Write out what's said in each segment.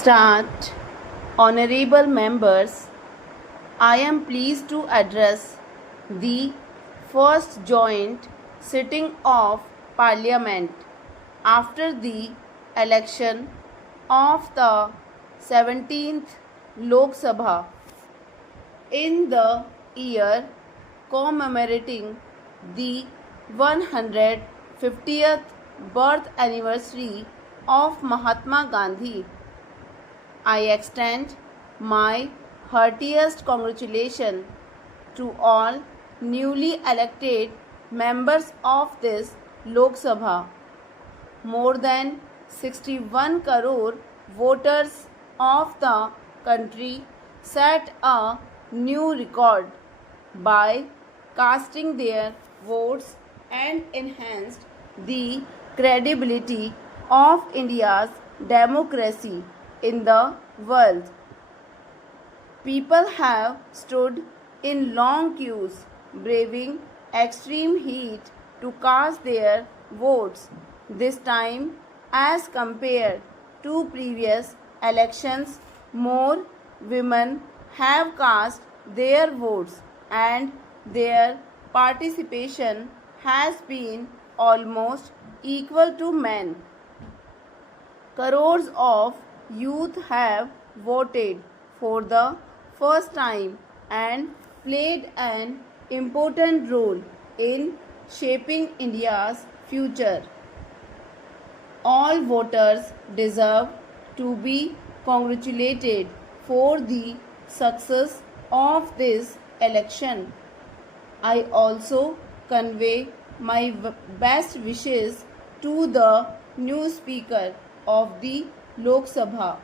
Start. Honorable members, I am pleased to address the first joint sitting of Parliament after the election of the 17th Lok Sabha in the year commemorating the 150th birth anniversary of Mahatma Gandhi. I extend my heartiest congratulations to all newly elected members of this Lok Sabha. More than 61 crore voters of the country set a new record by casting their votes and enhanced the credibility of India's democracy in the world. People have stood in long queues, braving extreme heat to cast their votes. This time, as compared to previous elections, more women have cast their votes and their participation has been almost equal to men. Crores of youth have voted for the first time and played an important role in shaping India's future. All voters deserve to be congratulated for the success of this election. I also convey my best wishes to the new Speaker of the Lok Sabha.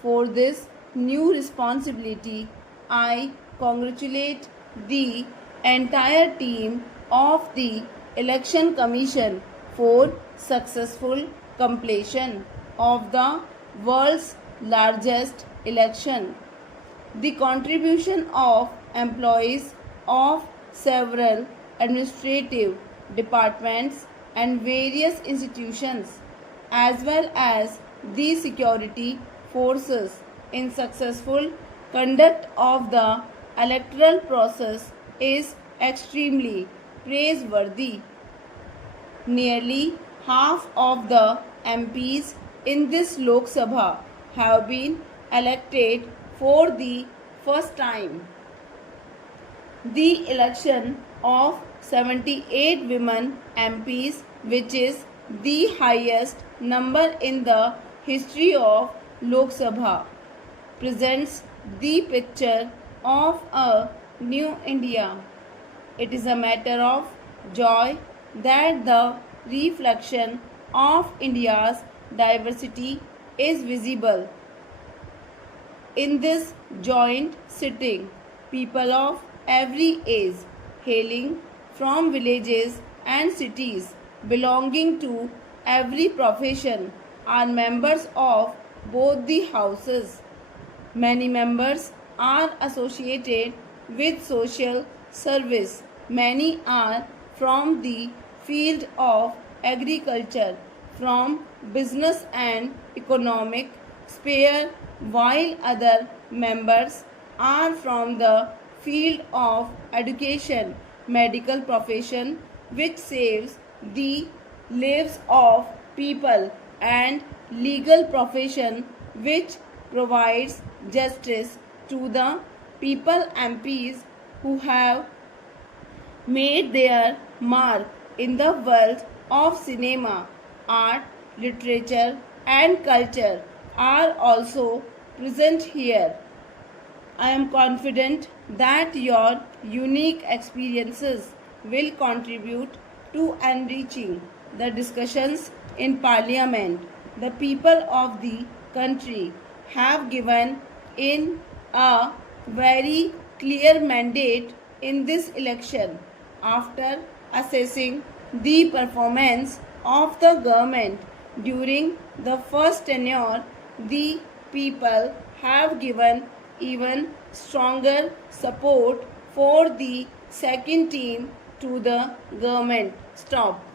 For this new responsibility, I congratulate the entire team of the Election Commission for successful completion of the world's largest election. The contribution of employees of several administrative departments and various institutions, as well as the security forces in successful conduct of the electoral process is extremely praiseworthy. Nearly half of the MPs in this Lok Sabha have been elected for the first time. The election of 78 women MPs, which is the highest number in the history of Lok Sabha, presents the picture of a new India. It is a matter of joy that the reflection of India's diversity is visible. In this joint sitting, people of every age, hailing from villages and cities, belonging to every profession, are members of both the houses. Many members are associated with social service. Many are from the field of agriculture, from business and economic sphere, while other members are from the field of education, medical profession, which saves the lives of people, and legal profession, which provides justice to the people MPs who have made their mark in the world of cinema, art, literature and culture are also present here. I am confident that your unique experiences will contribute to enriching the discussions in Parliament. The people of the country have given in a very clear mandate in this election. After assessing the performance of the government during the first tenure, the people have given even stronger support for the second term to the government. Stop.